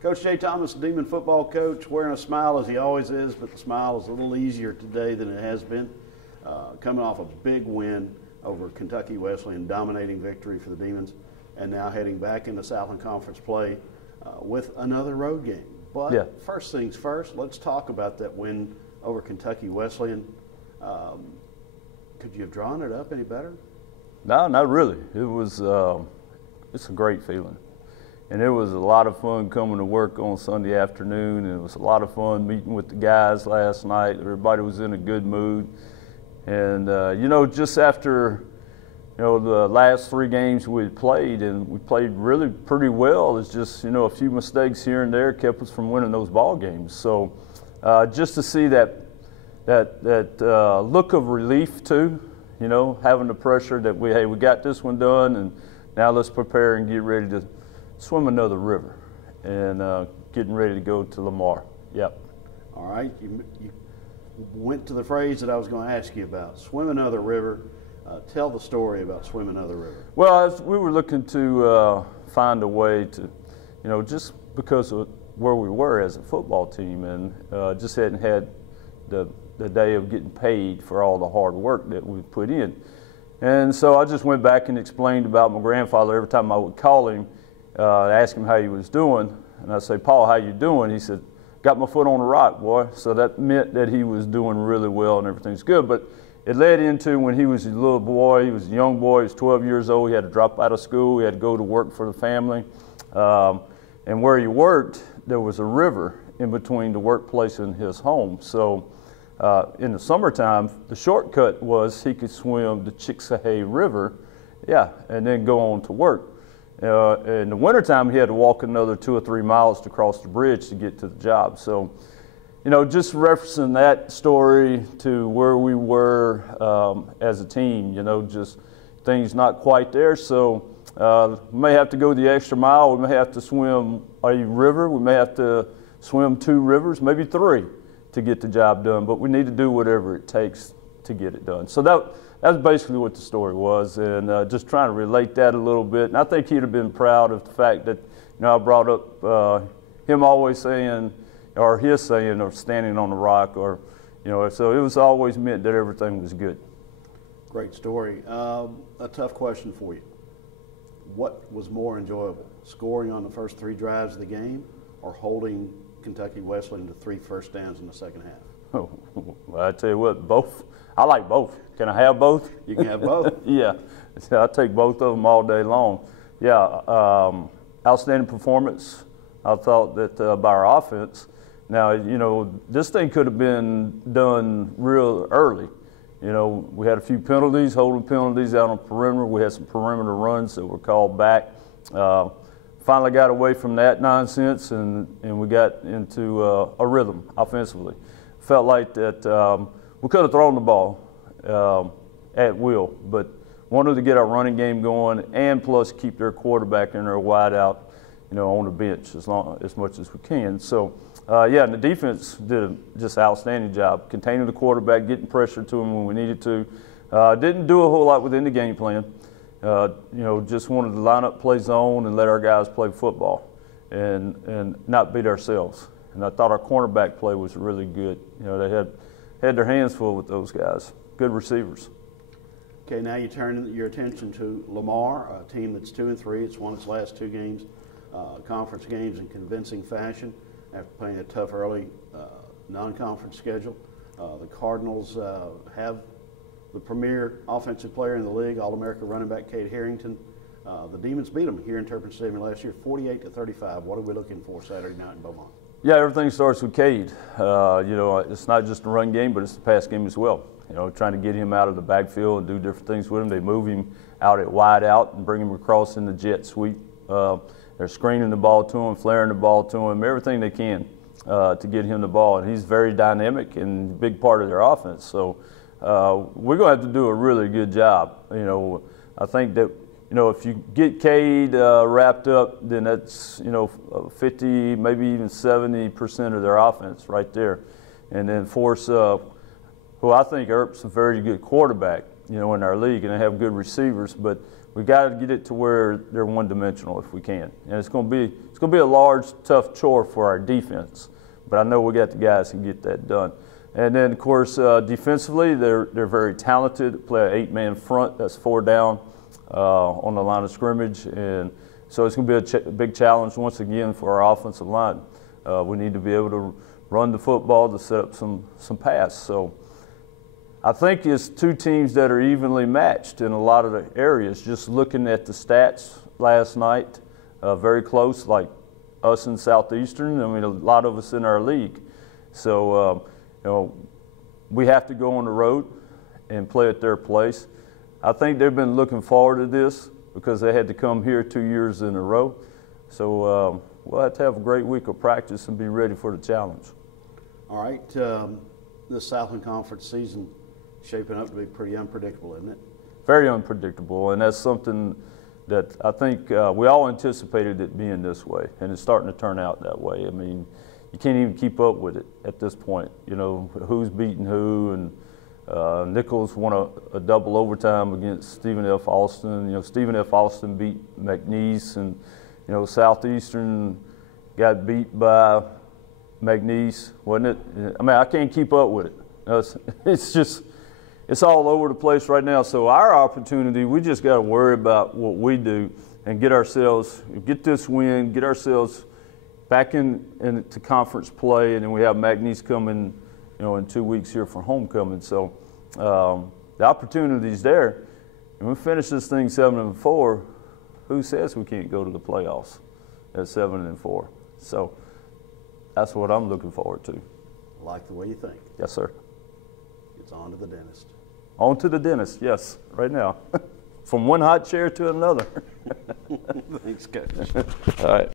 Coach Jay Thomas, Demon football coach, wearing a smile as he always is, but the smile is a little easier today than it has been. Coming off a big win over Kentucky Wesleyan, dominating victory for the Demons, and now heading back into Southland Conference play with another road game. But First things first, let's talk about that win over Kentucky Wesleyan. Could you have drawn it up any better? No, not really. It was it's a great feeling. And it was a lot of fun coming to work on Sunday afternoon, and it was a lot of fun meeting with the guys last night. Everybody was in a good mood. And, just after, the last 3 games we played, and we played really pretty well, it's just, a few mistakes here and there kept us from winning those ball games. So just to see that look of relief too, having the pressure that we got this one done, and now let's prepare and get ready to swim another river, and getting ready to go to Lamar. Yep. All right. You went to the phrase that I was going to ask you about, swim another river. Tell the story about swim another river. Well, we were looking to find a way to, just because of where we were as a football team, and just hadn't had the day of getting paid for all the hard work that we put in. And so I just went back and explained about my grandfather. Every time I would call him, ask him how he was doing, and I'd say, "Paul, how you doing?" He said, "Got my foot on the rock, boy." So that meant that he was doing really well and everything's good. But it led into when he was a little boy, he was a young boy, he was 12 years old, he had to drop out of school, he had to go to work for the family. And where he worked, there was a river in between the workplace and his home. So in the summertime, the shortcut was he could swim the Chickasahee River, and then go on to work. In the wintertime, he had to walk another 2 or 3 miles to cross the bridge to get to the job. So, just referencing that story to where we were as a team, just things not quite there. So we may have to go the extra mile. We may have to swim a river. We may have to swim 2 rivers, maybe 3 to get the job done. But we need to do whatever it takes to get it done. So that's basically what the story was, and just trying to relate that a little bit. And I think he'd have been proud of the fact that, I brought up him always saying, or his saying, or standing on the rock, or, so it was always meant that everything was good. Great story. A tough question for you. What was more enjoyable, scoring on the first 3 drives of the game, or holding Kentucky Wesleyan to 3 first downs in the second half? Oh, well, I tell you what, both. I like both. Can I have both? You can have both. Yeah, I'll take both of them all day long. Yeah, outstanding performance. I thought that by our offense. Now, this thing could have been done real early. We had a few penalties, holding penalties out on perimeter. We had some perimeter runs that were called back. Finally got away from that nonsense, and we got into a rhythm offensively. Felt like that we could have thrown the ball at will, but wanted to get our running game going, and plus keep their quarterback and their wide out, on the bench as much as we can. So, and the defense did a just outstanding job containing the quarterback, getting pressure to him when we needed to. Didn't do a whole lot within the game plan. Just wanted to line up, play zone, and let our guys play football, and not beat ourselves. And I thought our cornerback play was really good. They had their hands full with those guys. Good receivers. Okay, now you turn your attention to Lamar, a team that's 2-3. It's won its last 2 games, conference games in convincing fashion after playing a tough early non-conference schedule. The Cardinals have the premier offensive player in the league, All-America running back Cade Harrington. The Demons beat them here in Turpin Stadium last year, 48-35. What are we looking for Saturday night in Beaumont? Yeah, everything starts with Cade. It's not just a run game, but it's the pass game as well. Trying to get him out of the backfield and do different things with him. They move him out at wide out and bring him across in the jet sweep. They're screening the ball to him, flaring the ball to him, everything they can to get him the ball. And he's very dynamic and a big part of their offense. So we're going to have to do a really good job. I think that, if you get Cade wrapped up, then that's, 50, maybe even 70% of their offense right there. And then force, who I think Earp's a very good quarterback, in our league, and they have good receivers. But we got to get it to where they're one-dimensional if we can. And it's going to be a large, tough chore for our defense. But I know we got the guys who can get that done. And then, of course, defensively, they're very talented. Play an 8-man front. That's 4 down on the line of scrimmage, and so it's going to be a big challenge once again for our offensive line. We need to be able to run the football to set up some pass. So I think it's 2 teams that are evenly matched in a lot of the areas. Just looking at the stats last night, very close, like us in Southeastern. I mean, a lot of us in our league. So you know, we have to go on the road and play at their place. I think they've been looking forward to this because they had to come here 2 years in a row. So we'll have to have a great week of practice and be ready for the challenge. All right. The Southland Conference season shaping up to be pretty unpredictable, isn't it? Very unpredictable, and that's something that I think we all anticipated it being this way, and it's starting to turn out that way. I mean, you can't even keep up with it at this point. You know, who's beating who, and Nichols won a double overtime against Stephen F. Austin. You know, Stephen F. Austin beat McNeese, and you know, Southeastern got beat by McNeese, wasn't it? I mean, I can't keep up with it. It's just, it's all over the place right now. So our opportunity, we just got to worry about what we do and get this win, get ourselves back into conference play, and then we have McNeese coming, you know, in 2 weeks here for homecoming. So the opportunity's there. And we finish this thing 7-4. Who says we can't go to the playoffs at 7-4? So that's what I'm looking forward to. I like the way you think. Yes, sir. It's on to the dentist. On to the dentist, yes, right now. From one hot chair to another. Thanks, Coach. All right.